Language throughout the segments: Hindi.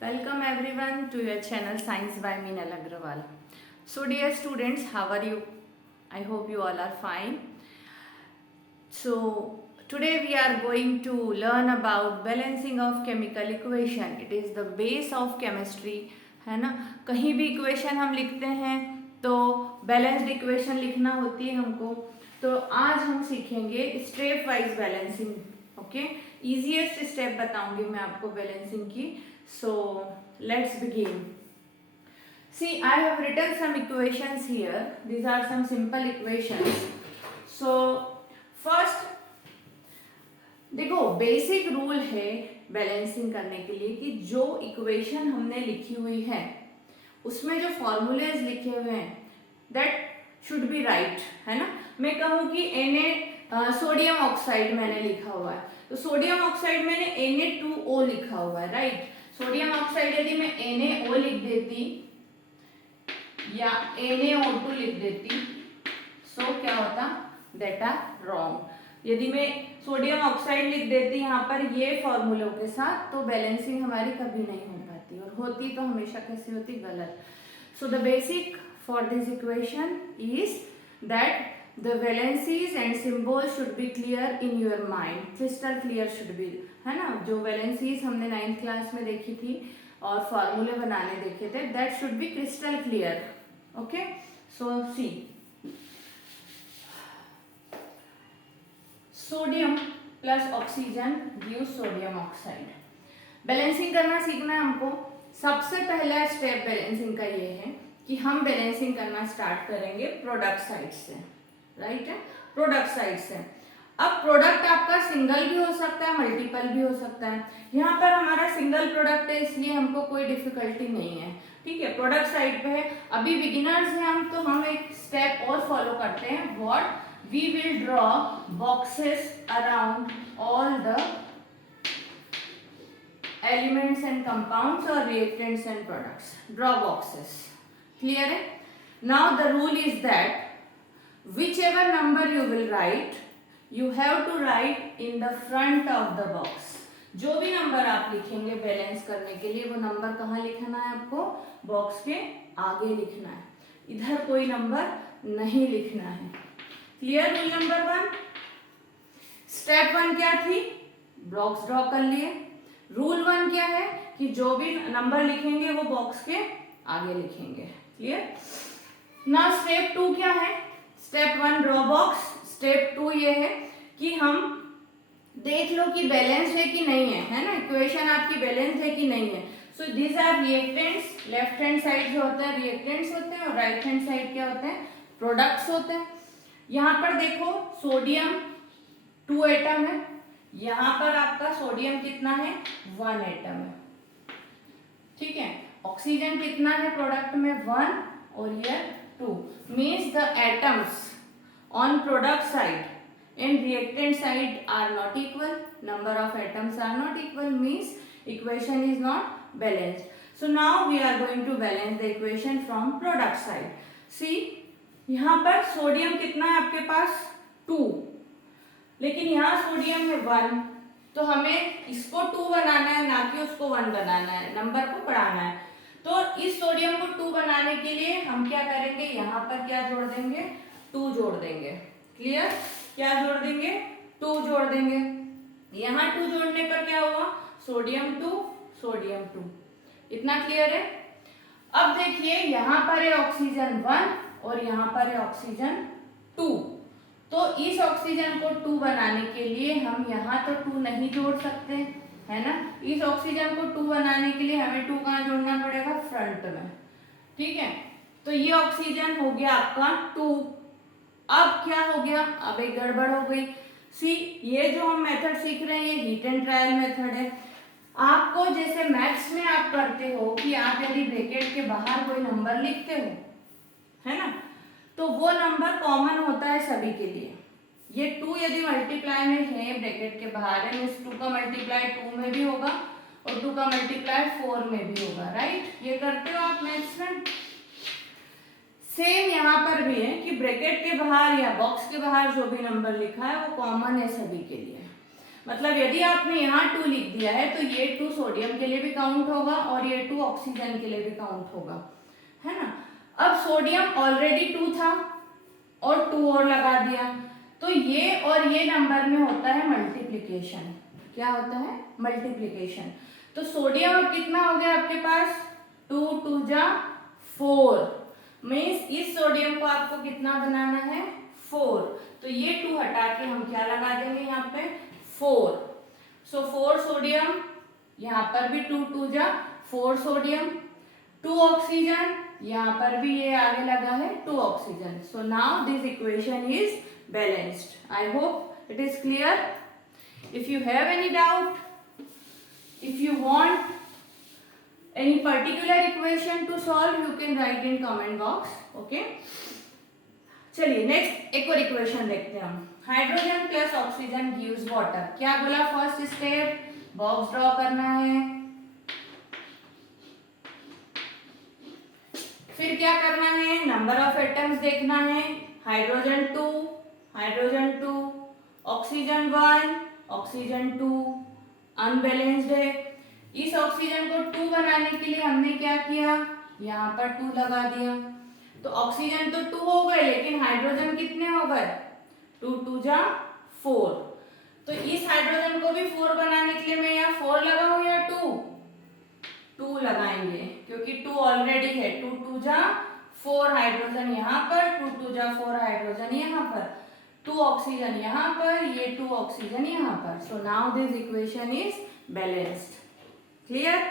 Welcome everyone to your channel Science by Meenal Agrawal. So dear students, how are you? I hope you all are fine. So today we are going to learn about balancing of chemical equation. It is the base of chemistry, है ना. कहीं भी इक्वेशन हम लिखते हैं तो बैलेंस्ड इक्वेशन लिखना होती है हमको. तो आज हम सीखेंगे step wise balancing. Okay, easiest step बताऊंगी मैं आपको बैलेंसिंग की. So let's begin. See, I have written some equations here. These are some simple equations. So first, देखो बेसिक रूल है बैलेंसिंग करने के लिए कि जो इक्वेशन हमने लिखी हुई है उसमें जो फॉर्मूलेज लिखे हुए हैं दैट शुड बी राइट, है ना. मैं कहूँ कि Na सोडियम ऑक्साइड मैंने लिखा हुआ है तो सोडियम ऑक्साइड मैंने Na2O लिखा हुआ है, राइट. सोडियम ऑक्साइड यदि मैं NaO लिख देती या NaO2 लिख देती सो क्या होता, दैट आर रॉन्ग. यदि मैं सोडियम ऑक्साइड लिख देती यहाँ पर ये फॉर्मूलों के साथ तो बैलेंसिंग हमारी कभी नहीं हो पाती, और होती तो हमेशा कैसी होती, गलत. So the basic for this equation is that the valencies and symbols should be clear in your mind, crystal clear should be, है ना. जो valencies हमने 9th क्लास में देखी थी और फॉर्मूले बनाने देखे थे, that should be crystal clear. Okay, so see, sodium plus oxygen gives sodium oxide. Balancing करना सीखना है हमको. सबसे पहला स्टेप बैलेंसिंग का ये है कि हम बैलेंसिंग करना स्टार्ट करेंगे प्रोडक्ट साइड से, राइट है, प्रोडक्ट साइड से. अब प्रोडक्ट आपका सिंगल भी हो सकता है, मल्टीपल भी हो सकता है. यहाँ पर हमारा सिंगल प्रोडक्ट है इसलिए हमको कोई डिफिकल्टी नहीं है, ठीक है. प्रोडक्ट साइड पे है, अभी बिगिनर्स हैं हम तो हम एक स्टेप और फॉलो करते हैं. What we will draw boxes around all the elements and compounds और reactants and products. Draw boxes, clear है. Now the rule is that whichever number you will write, you have to write in the front of the box. जो भी नंबर आप लिखेंगे बैलेंस करने के लिए वो नंबर कहाँ लिखना है आपको, बॉक्स के आगे लिखना है. इधर कोई नंबर नहीं लिखना है. क्लियर. Rule number 1. स्टेप 1 क्या थी, बॉक्स ड्रॉ कर लिए. रूल 1 क्या है कि जो भी नंबर लिखेंगे वो बॉक्स के आगे लिखेंगे. क्लियर. ना स्टेप 2 क्या है, स्टेप 1 ड्रॉ बॉक्स. स्टेप 2 ये है कि हम देख लो कि बैलेंस है कि नहीं है ना. इक्वेशन आपकी बैलेंस है कि नहीं है. So this are reactants. Left hand side जो होता है रिएक्टेंट्स होते हैं और राइट हैंड साइड क्या होते हैं, प्रोडक्ट्स होते हैं. यहाँ पर देखो सोडियम 2 एटम है, यहाँ पर आपका सोडियम कितना है, 1 एटम है, ठीक है. ऑक्सीजन कितना है प्रोडक्ट में, 1 और ये 2. means the atoms on product side and reactant side are not equal. Number of atoms are not equal means equation is not balanced. So now we are going to balance the equation from product side. See, यहाँ पर सोडियम कितना है आपके पास, 2, लेकिन यहाँ सोडियम है 1. तो हमें इसको 2 बनाना है ना कि उसको 1 बनाना है, नंबर को बढ़ाना है. तो इस सोडियम को 2 बनाने के लिए हम क्या करेंगे, यहाँ पर क्या जोड़ देंगे, 2 जोड़ देंगे. क्लियर. क्या जोड़ देंगे, 2 जोड़ देंगे. यहाँ 2 जोड़ने पर क्या हुआ, सोडियम 2 सोडियम 2. इतना क्लियर है. अब देखिए यहाँ पर है ऑक्सीजन 1 और यहाँ पर है ऑक्सीजन 2. तो इस ऑक्सीजन को 2 बनाने के लिए हम यहाँ तो 2 नहीं जोड़ सकते, है ना. इस ऑक्सीजन को 2 बनाने के लिए हमें 2 कहाँ जोड़ना पड़ेगा, फ्रंट में, ठीक है. तो ये ऑक्सीजन हो गया आपका 2. अब क्या हो गया, अब एक गड़बड़ हो गई. सी, ये जो हम मेथड सीख रहे हैं ये हीट एंड ट्रायल मेथड है. आपको जैसे मैथ्स में आप करते हो कि आप यदि ब्रैकेट के बाहर कोई नंबर लिखते हो, है ना, तो वो नंबर कॉमन होता है सभी के लिए. ये 2 यदि मल्टीप्लाई में है ब्रैकेट के बाहर है, मीन्स 2 का मल्टीप्लाई 2 में भी होगा और 2 का मल्टीप्लाई 4 में भी होगा, राइट. ये करते हो आप मैथ्स में. सेम यहाँ पर भी है कि ब्रैकेट के बाहर या बॉक्स के बाहर जो भी नंबर लिखा है वो कॉमन है सभी के लिए. मतलब यदि आपने यहाँ 2 लिख दिया है तो ये 2 सोडियम के लिए भी काउंट होगा और ये 2 ऑक्सीजन के लिए भी काउंट होगा, है ना। अब सोडियम ऑलरेडी 2 था और 2 और लगा दिया, तो ये और ये नंबर में होता है मल्टीप्लिकेशन। क्या होता है? मल्टीप्लिकेशन। तो सोडियम अब कितना हो गया आपके पास? 2 2 जा 4, मीन्स इस सोडियम को आपको कितना बनाना है? 4। तो ये 2 हटा के हम क्या लगा देंगे यहाँ पे? 4। सो 4 सोडियम, यहाँ पर भी 2 2 जा 4 सोडियम, 2 ऑक्सीजन, यहाँ पर भी ये आगे लगा है 2 oxygen. So now this equation is balanced. I hope it is clear. If you have any doubt, if you want any particular equation to solve, you can write in comment box. Okay. चलिए नेक्स्ट एक और इक्वेशन देखते हैं हम। Hydrogen plus oxygen gives water. क्या बोला? फर्स्ट स्टेप बॉक्स ड्रॉ करना है, फिर क्या करना है? नंबर ऑफ एटम्स देखना है। Hydrogen 2, hydrogen 2, oxygen 1, oxygen 2, unbalanced है। इस ऑक्सीजन को 2 बनाने के लिए हमने क्या किया? यहाँ पर 2 लगा दिया। तो ऑक्सीजन तो 2 हो गए, लेकिन हाइड्रोजन कितने हो गए? 2 2 जा 4। तो इस हाइड्रोजन को भी 4 बनाने के लिए मैं यहाँ 4 लगाऊं या 2 लगाएंगे, क्योंकि 2 ऑलरेडी है। 2 2 जा 4 हाइड्रोजन यहाँ पर, 2 2 जा 4 हाइड्रोजन यहाँ पर, 2 ऑक्सीजन यहाँ पर, ये 2 ऑक्सीजन यहाँ पर। So now this equation is balanced. Clear?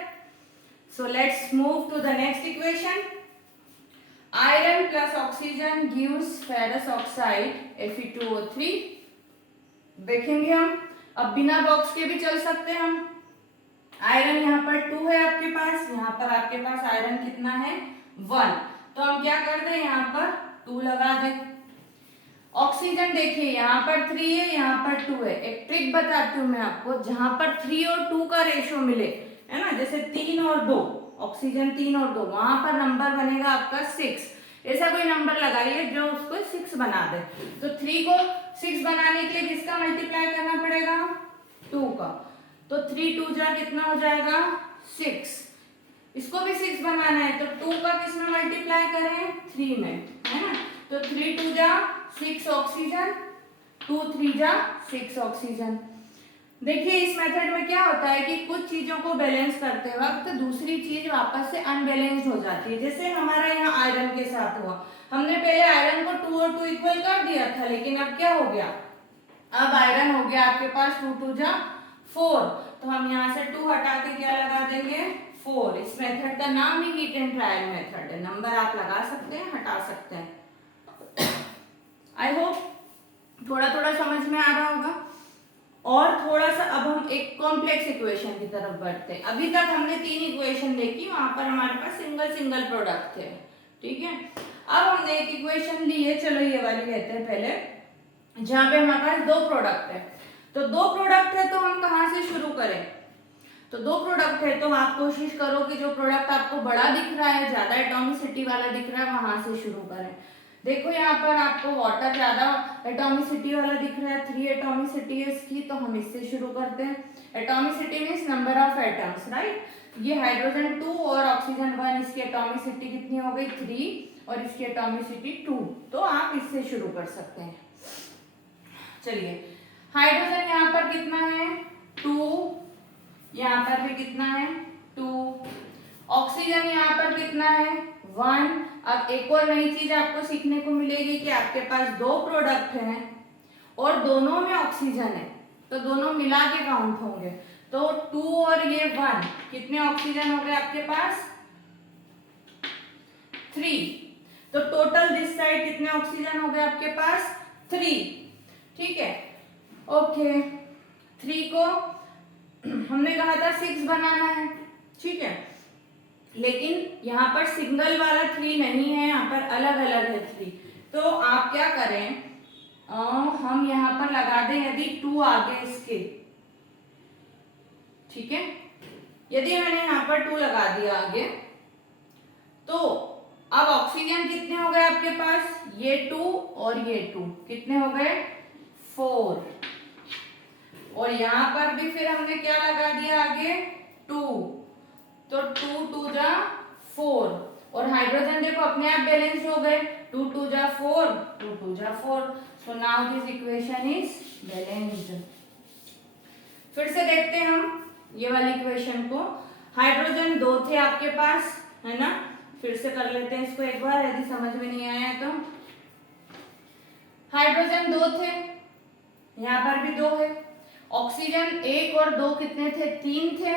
So let's move to the next equation. Iron plus oxygen gives ferrous oxide Fe2O3। देखेंगे हम, अब बिना बॉक्स के भी चल सकते हैं हम। आयरन यहाँ पर 2 है आपके पास, यहाँ पर आपके पास आयरन कितना है? 1। तो हम क्या कर दें? यहाँ पर 2 लगा दें। ऑक्सीजन देखिए यहाँ पर 3 है, यहाँ पर 2 है। एक ट्रिक बताती हूँ मैं आपको, जहां पर 3 और 2 का रेशो मिले, है ना, जैसे 3 और 2, ऑक्सीजन 3 और 2, वहां पर नंबर बनेगा आपका 6। ऐसा कोई नंबर लगाइए जो उसको 6 बना दे। तो 3 को 6 बनाने के लिए किसका मल्टीप्लाई करना पड़ेगा? 2 का। तो 3 2 जा कितना हो जाएगा? 6। इसको भी 6 बनाना है, तो 2 का किसमें मल्टीप्लाई करें? 3 में, है ना। तो 3 2 जा 6 ऑक्सीजन, 2 3 जा 6 ऑक्सीजन। देखिए इस मेथड में क्या होता है कि कुछ चीजों को बैलेंस करते वक्त दूसरी चीज वापस से अनबैलेंस्ड हो जाती है। जैसे हमारा यहाँ आयरन के साथ हुआ, हमने पहले आयरन को 2 और 2 इक्वल कर दिया था, लेकिन अब क्या हो गया? अब आयरन हो गया आपके पास 2 2 जा 4। तो हम यहाँ से 2 हटा के क्या लगा देंगे? 4। इस मेथड का नाम ही हीट एंड ट्रायल मेथड है। नंबर आप लगा सकते हैं, हटा सकते हैं। आई होप थोड़ा थोड़ा समझ में आ रहा होगा। और थोड़ा सा अब हम एक कॉम्प्लेक्स इक्वेशन की तरफ बढ़ते हैं। अभी तक हमने 3 इक्वेशन देखी, वहां पर हमारे पास सिंगल सिंगल प्रोडक्ट थे, ठीक है। अब हमने एक इक्वेशन ली है, चलो ये वाली लेते हैं पहले, जहां पे हमारे पास 2 प्रोडक्ट है। तो 2 प्रोडक्ट है तो हम कहाँ से शुरू करें? तो 2 प्रोडक्ट है तो आप कोशिश करो कि जो प्रोडक्ट आपको बड़ा दिख रहा है, ज्यादा एटॉमिसिटी वाला दिख रहा है, वहां से शुरू करें। देखो यहाँ पर आपको वाटर ज्यादा एटॉमिसिटी वाला दिख रहा है, 3 एटॉमिसिटी है इसकी, तो हम इससे शुरू करते हैं। Atomicity means number of atoms, right. ये हाइड्रोजन 2 और ऑक्सीजन 1, इसकी एटॉमिसिटी कितनी हो गई? 3, और इसकी एटॉमिसिटी 2। तो आप इससे शुरू कर सकते हैं। चलिए हाइड्रोजन यहाँ पर कितना है? 2, यहाँ पर भी कितना है? 2। ऑक्सीजन यहाँ पर कितना है? 1। अब एक और नई चीज आपको सीखने को मिलेगी कि आपके पास 2 प्रोडक्ट हैं और दोनों में ऑक्सीजन है, तो दोनों मिला के काउंट होंगे। तो 2 और ये 1, कितने ऑक्सीजन हो गए आपके पास? 3। तो टोटल दिस साइड कितने ऑक्सीजन हो गए आपके पास? 3, ठीक है। ओके, 3 को हमने कहा था 6 बनाना है, ठीक है, लेकिन यहाँ पर सिंगल वाला 3 नहीं है, यहाँ पर अलग अलग है 3। तो आप क्या करें, हम यहाँ पर लगा दें यदि 2 आगे इसके, ठीक है। यदि मैंने यहाँ पर 2 लगा दिया आगे, तो अब ऑक्सीजन कितने हो गए आपके पास? ये 2 और ये 2 कितने हो गए? 4। और यहाँ पर भी फिर हमने क्या लगा दिया आगे 2, तो 2 2 जा 4 और हाइड्रोजन देखो अपने आप बैलेंस हो गए 2 2 जा 4 2 2 जा 4, सो now this equation is balanced. फिर से देखते हैं हम ये वाली इक्वेशन को। हाइड्रोजन 2 थे आपके पास, है ना, फिर से कर लेते हैं इसको एक बार यदि समझ में नहीं आया तो। हाइड्रोजन 2 थे, यहाँ पर भी 2 है। ऑक्सीजन 1 और 2 कितने थे, 3 थे,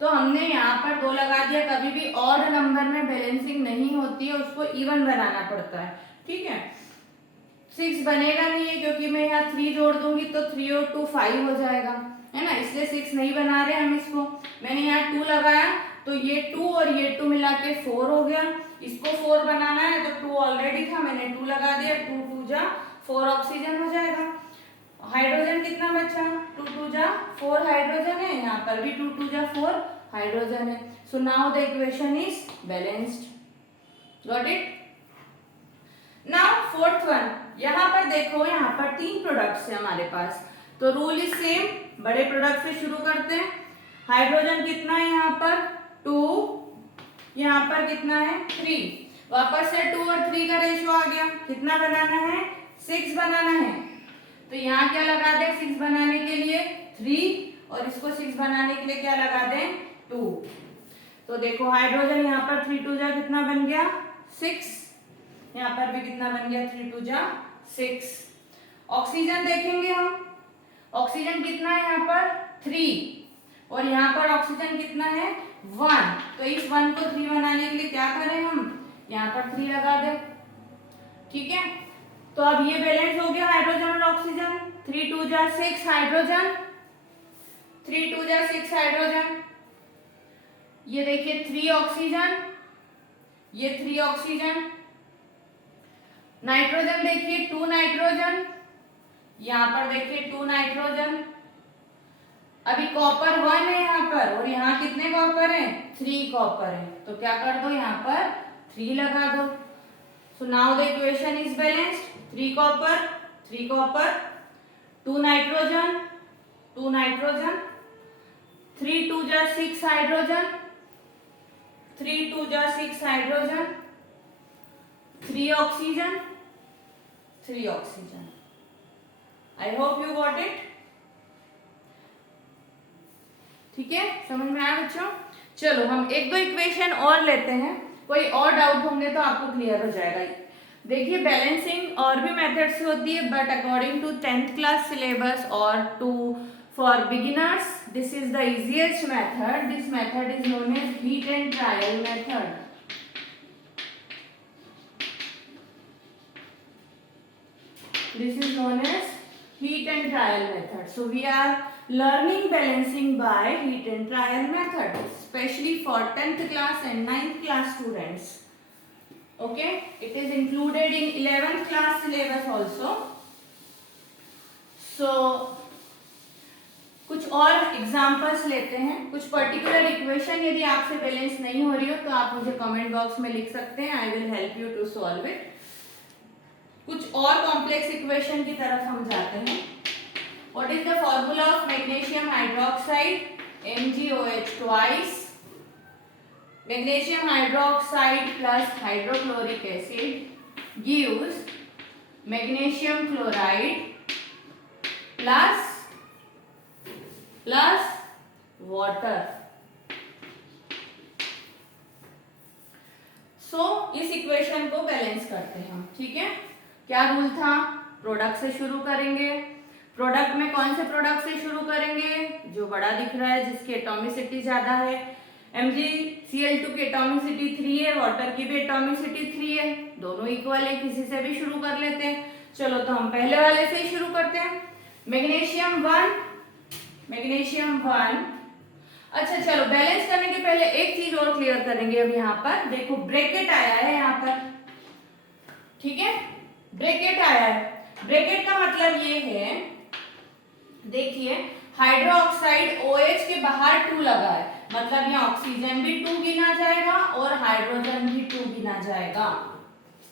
तो हमने यहाँ पर 2 लगा दिया। कभी भी ऑड नंबर में बैलेंसिंग नहीं होती है, उसको इवन बनाना पड़ता है, ठीक है। 6 बनेगा नहीं है क्योंकि मैं यहाँ 3 जोड़ दूंगी तो 3 और 2 5 हो जाएगा, है ना, इसलिए 6 नहीं बना रहे हम इसको। मैंने यहाँ 2 लगाया तो ये 2 और ये 2 मिला के 4 हो गया। इसको 4 बनाना है तो 2 ऑलरेडी था, मैंने 2 लगा दिया, 2 2 जा 4 ऑक्सीजन हो जाएगा। हाइड्रोजन कितना बचा, 2 2 जा 4 हाइड्रोजन है, यहाँ पर भी 2 2 जा 4 हाइड्रोजन है। So now the equation is balanced. Got it. Now fourth one, यहाँ पर देखो, यहाँ पर 3 प्रोडक्ट्स है हमारे पास, तो रूल इज सेम। बड़े प्रोडक्ट से शुरू करते हैं। हाइड्रोजन कितना है यहाँ पर 2, यहाँ पर कितना है 3, वापस से 2 और 3 का रेशियो आ गया। कितना बनाना है, 6 बनाना है, तो यहाँ क्या लगा दें 6 बनाने के लिए 3 और इसको 6 बनाने के लिए क्या लगा दें 2। तो देखो हाइड्रोजन यहाँ पर 3 2 जा कितना बन गया 6, यहाँ पर भी कितना बन गया 3 2 जा 6। ऑक्सीजन देखेंगे हम, ऑक्सीजन कितना है यहाँ पर 3 और यहाँ पर ऑक्सीजन कितना है 1, तो इस 1 को 3 बनाने के लिए क्या करें हम, यहाँ पर 3 लगा दें, ठीक है। तो अब ये बैलेंस हो गया हाइड्रोजन और ऑक्सीजन। 3 2 जा 6 हाइड्रोजन, 3 2 जा 6 हाइड्रोजन, ये देखिए 3 ऑक्सीजन, ये 3 ऑक्सीजन। नाइट्रोजन देखिए 2 नाइट्रोजन, यहाँ पर देखिए 2 नाइट्रोजन। अभी कॉपर 1 है यहाँ पर और यहाँ कितने कॉपर हैं 3 कॉपर है, तो क्या कर दो यहाँ पर 3 लगा दो। So now the equation is balanced. 3 copper 3 copper, 2 nitrogen 2 nitrogen, 3 2 जा 6 हाइड्रोजन, 3 2 जा 6 hydrogen, 3 oxygen 3 oxygen. I hope you got it, ठीक है, समझ में आया बच्चों। चलो हम एक दो इक्वेशन और लेते हैं, कोई और डाउट होंगे तो आपको क्लियर हो जाएगा। देखिए बैलेंसिंग और भी मेथड से होती है, but according to 10th class syllabus और to for beginners this is the easiest method. This method is known as hit and trial method. This is known as heat and trial method. So we are learning balancing by heat and trial method, especially for 10th class and 9th class students. Okay, it is included in 11th class syllabus also. So कुछ और एग्जांपल्स लेते हैं, कुछ पर्टिकुलर इक्वेशन यदि आपसे बैलेंस नहीं हो रही हो तो आप मुझे कमेंट बॉक्स में लिख सकते हैं, I will help you to solve it. कुछ और कॉम्प्लेक्स इक्वेशन की तरफ हम जाते हैं। What is the formula of magnesium hydroxide, MgOH twice, magnesium hydroxide plus hydrochloric acid gives magnesium chloride plus water. So इस इक्वेशन को बैलेंस करते हैं हम, ठीक है। क्या रूल था, प्रोडक्ट से शुरू करेंगे। प्रोडक्ट में कौन से प्रोडक्ट से शुरू करेंगे, जो बड़ा दिख रहा है जिसकी एटॉमिसिटी ज्यादा है। MgCl2 की एटॉमिसिटी 3 है, वाटर की भी एटॉमिसिटी 3 है, दोनों इक्वल है, किसी से भी शुरू कर लेते हैं। चलो तो हम पहले वाले से ही शुरू करते हैं। मैग्नीशियम 1, अच्छा चलो बैलेंस करने के पहले एक चीज और क्लियर करेंगे। अब यहाँ पर देखो ब्रैकेट आया है यहाँ पर, ठीक है, ब्रैकेट आया है। ब्रैकेट का मतलब ये है, देखिए हाइड्रोक्साइड OH के बाहर 2 लगा है, मतलब यहाँ ऑक्सीजन भी 2 गिना जाएगा और हाइड्रोजन भी 2 गिना जाएगा,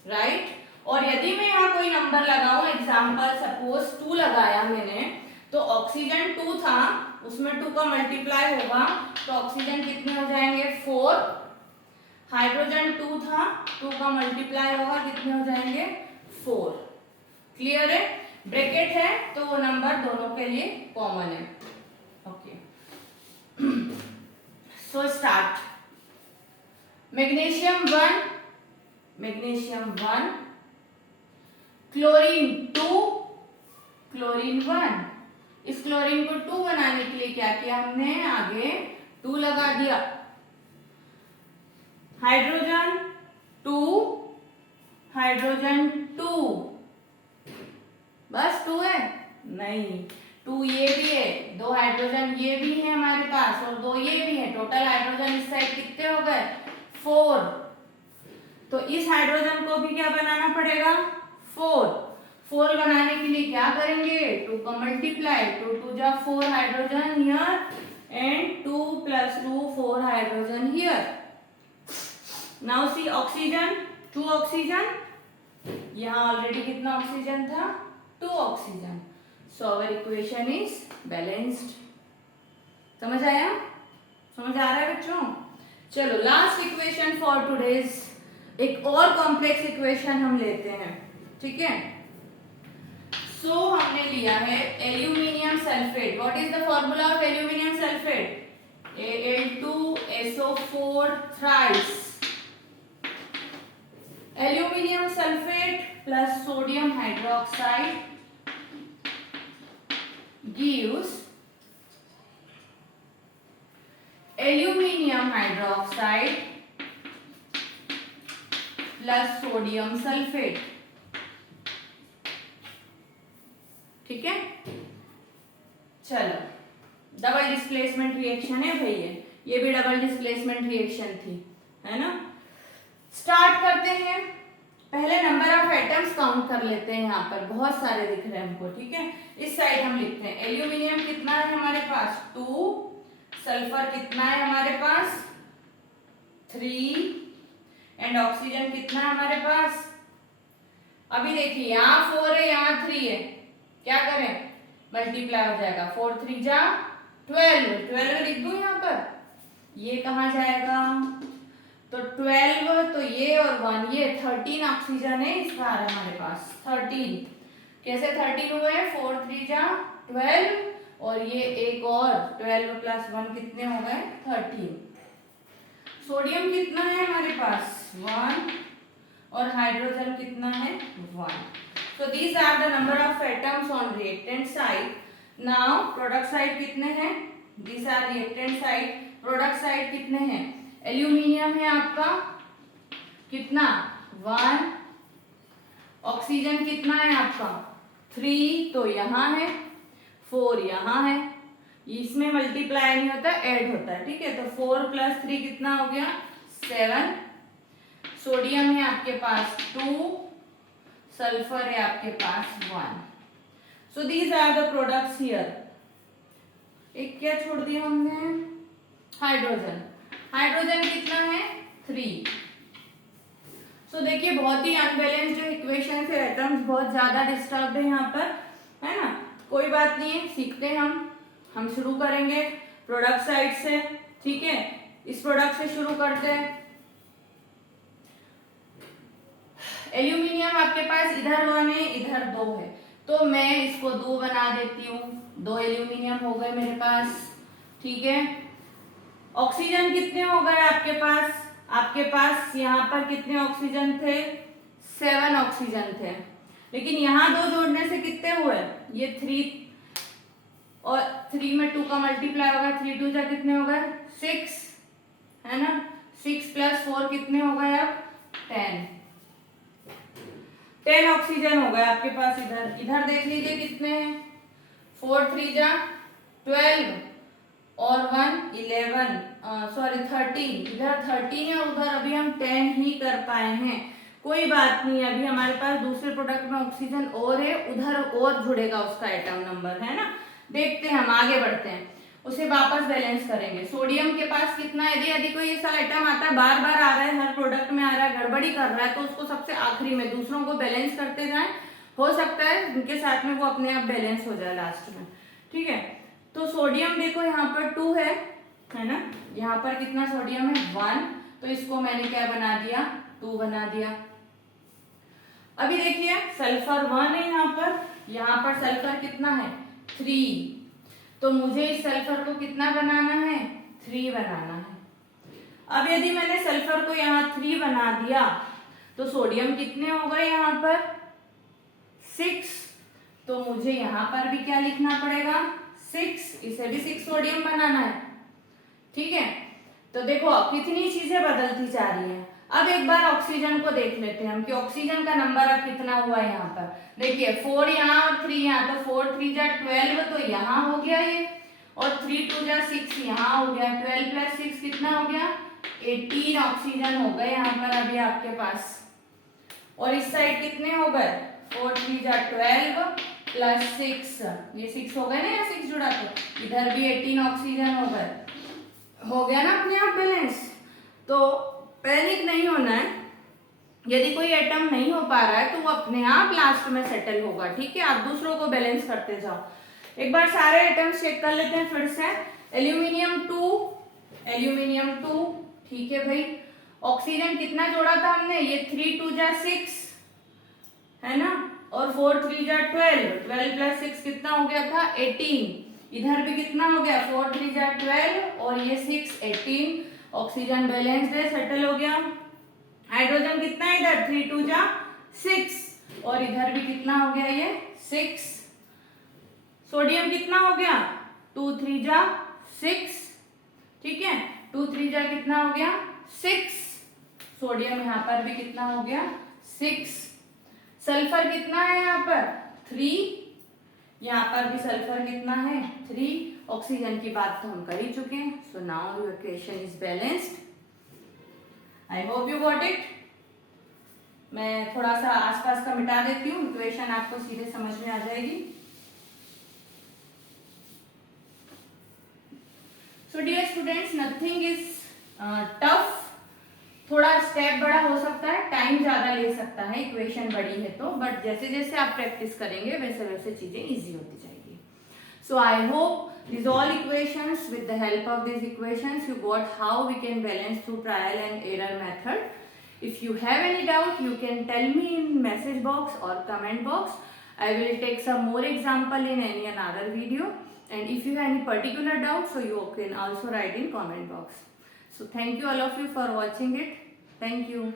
राइट। और यदि मैं यहाँ कोई नंबर लगाऊं, एग्जाम्पल सपोज 2 लगाया मैंने, तो ऑक्सीजन 2 था, उसमें 2 का मल्टीप्लाई होगा तो ऑक्सीजन कितने हो जाएंगे 4। हाइड्रोजन 2 था, 2 का मल्टीप्लाई होगा कितने हो जाएंगे 4। क्लियर है? ब्रैकेट है तो वो नंबर दोनों के लिए कॉमन है। Okay, so start. Magnesium 1, chlorine 2, chlorine 1। इस क्लोरीन को 2 बनाने के लिए क्या किया हमने, आगे 2 लगा दिया। हाइड्रोजन 2, हाइड्रोजन 2, बस 2 है? नहीं, 2 ये भी है, 2 हाइड्रोजन ये भी है हमारे पास और 2 ये भी है। टोटल हाइड्रोजन इस साइड कितने हो गए 4। तो इस हाइड्रोजन को भी क्या बनाना पड़ेगा 4 बनाने के लिए क्या करेंगे 2 का मल्टीप्लाई, 2 2 जा 4 hydrogen here and 2 + 2 4 hydrogen here. Now see oxygen 2 oxygen, यहाँ ऑलरेडी कितना ऑक्सीजन था 2 oxygen. So our equation is balanced. समझ आया? समझ आ रहा है बच्चों? चलो लास्ट इक्वेशन फॉर टुडेज, एक और कॉम्प्लेक्स इक्वेशन हम लेते हैं, ठीक है? सो हमने लिया है aluminium sulphate. What is the formula of aluminium sulphate? Al2SO4 thrice. Aluminium sulphate plus sodium hydroxide gives aluminium hydroxide plus sodium sulphate. ठीक है, चलो डबल डिस्प्लेसमेंट रिएक्शन है भाई, ये भी डबल डिस्प्लेसमेंट रिएक्शन थी, है ना? स्टार्ट करते हैं। पहले नंबर ऑफ एटम्स काउंट कर लेते हैं, यहाँ पर बहुत सारे दिख रहे हैं हमको, ठीक है? इस साइड हम लिखते हैं एल्यूमिनियम कितना है हमारे पास 2, सल्फर कितना है हमारे पास 3 एंड ऑक्सीजन कितना है हमारे पास। अभी देखिए यहाँ 4 है, यहाँ 3 है, क्या करें मल्टीप्लाई हो जाएगा 4 3 जा 12 लिख दूं यहाँ पर, ये कहाँ जाएगा तो 12, तो ये और 1 ये 13 ऑक्सीजन है इस बार हमारे पास 13। कैसे 13 हुए 4 3 जा 12 और ये एक और 12 + 1 कितने हो गए 13। सोडियम कितना है हमारे पास 1 और हाइड्रोजन कितना है 1। So these are the number of atoms on reactant side. Now product side कितने हैं? These are reactant side. Product side कितने हैं? एल्यूमिनियम है आपका कितना 1, ऑक्सीजन कितना है आपका 3, तो यहाँ है 4 यहाँ है, इसमें मल्टीप्लाई नहीं होता ऐड होता है, ठीक है? तो 4 + 3 कितना हो गया 7। सोडियम है आपके पास 2, सल्फर है आपके पास 1। So these are the products here. एक क्या छोड़ दिया हमने हाइड्रोजन, हाइड्रोजन कितना है 3। सो देखिए बहुत ही अनबैलेंस्ड इक्वेशन है, एटम्स बहुत ज्यादा डिस्टर्ब है यहाँ पर, है ना? कोई बात नहीं है, सीखते हैं हम शुरू करेंगे प्रोडक्ट साइड से, ठीक है? इस प्रोडक्ट से शुरू करते हैं। एल्यूमिनियम आपके पास इधर 1 है इधर 2 है, तो मैं इसको 2 बना देती हूँ, 2 एल्यूमिनियम हो गए मेरे पास, ठीक है? ऑक्सीजन कितने हो गए आपके पास यहाँ पर कितने ऑक्सीजन थे 7 ऑक्सीजन थे, लेकिन यहाँ 2 जोड़ने से कितने हुए ये 3 और 3 में 2 का मल्टीप्लाई होगा 3 2 जा कितने हो गए 6, है ना? 6 + 4 कितने हो गए अब 10 ऑक्सीजन हो गए आपके पास। इधर देख लीजिए कितने हैं 4 3 जा 12 और 1 11 13, इधर 13 है और उधर अभी हम 10 ही कर पाए हैं। कोई बात नहीं, अभी हमारे पास दूसरे प्रोडक्ट में ऑक्सीजन और है, उधर और जुड़ेगा उसका एटम नंबर, है ना? देखते हैं, हम आगे बढ़ते हैं, उसे वापस बैलेंस करेंगे। सोडियम के पास कितना है, यदि कोई ऐसा आइटम आता है बार बार आ रहा है, हर प्रोडक्ट में आ रहा है, गड़बड़ी कर रहा है, तो उसको सबसे आखिरी में दूसरों को बैलेंस करते जाएं, हो सकता है उनके साथ में वो अपने आप बैलेंस हो जाए लास्ट में, ठीक है। तो सोडियम देखो यहाँ पर 2 है ना, यहाँ पर कितना सोडियम है 1, तो इसको मैंने क्या बना दिया 2 बना दिया। अभी देखिए सल्फर 1 है यहाँ पर सल्फर कितना है 3, तो मुझे इस सल्फर को कितना बनाना है 3 बनाना है। अब यदि मैंने सल्फर को यहाँ 3 बना दिया तो सोडियम कितने हो गए यहाँ पर 6, तो मुझे यहाँ पर भी क्या लिखना पड़ेगा 6, इसे भी 6 सोडियम बनाना है। ठीक है, तो देखो कितनी चीजें बदलती जा रही हैं। अब एक बार ऑक्सीजन को देख लेते हैं हम कि ऑक्सीजन का नंबर अब कितना हुआ है यहाँ पर। देखिए 4 यहाँ और 3 यहाँ, तो 4 3 जा 12, तो यहाँ हो गया ये, और 3 2 जा 6 यहाँ हो गया, 12 प्लस 6 कितना हो गया 18 ऑक्सीजन हो गए यहाँ पर अभी आपके पास। और इस साइड कितने हो गए 4 3 जा 12 प्लस 6, ये 6 हो गए ना, या 6 जुड़ा, तो इधर भी 18 ऑक्सीजन हो गए, हो गया ना अपने आप बैलेंस। तो पैनिक नहीं होना है, यदि कोई एटम नहीं हो पा रहा है तो वो अपने आप लास्ट में सेटल होगा। ठीक है, आप दूसरों को बैलेंस करते जाओ। एक बार सारे एटम्स चेक कर लेते हैं फिर से। एल्यूमिनियम 2, ठीक है भाई। ऑक्सीजन कितना जोड़ा था हमने, ये 3 2 जा 6 है ना, और 4 3 जा 12 प्लस 6 कितना हो गया था 18, इधर भी कितना हो गया 4 3 जा 12 और ये 6 18, ऑक्सीजन बैलेंस्ड है, सेटल हो गया। हाइड्रोजन कितना है इधर 3 2 जा 6 और इधर भी कितना हो गया ये 6। सोडियम कितना हो गया 2 3 जा 6, ठीक है, 2 3 जा कितना हो गया 6, सोडियम यहाँ पर भी कितना हो गया 6। सल्फर कितना है यहाँ पर 3, यहाँ पर भी सल्फर कितना है 3। ऑक्सीजन की बात तो हम कर ही चुके हैं। So now your equation is balanced. I hope you got it. मैं थोड़ा सा आसपास का मिटा देती हूँ, इक्वेशन आपको सीधे समझ में आ जाएगी। So dear students, nothing is tough. थोड़ा स्टेप बड़ा हो सकता है, टाइम ज्यादा ले सकता है, इक्वेशन बड़ी है तो, बट जैसे जैसे आप प्रैक्टिस करेंगे वैसे वैसे चीजें इजी होती जाएगी। So I hope these all equations, with the help of these equations you got how we can balance through trial and error method. If you have any doubt you can tell me in message box or comment box. I will take some more example in any another video, and if you have any particular doubt so you can also write in comment box. So thank you all of you for watching it. Thank you.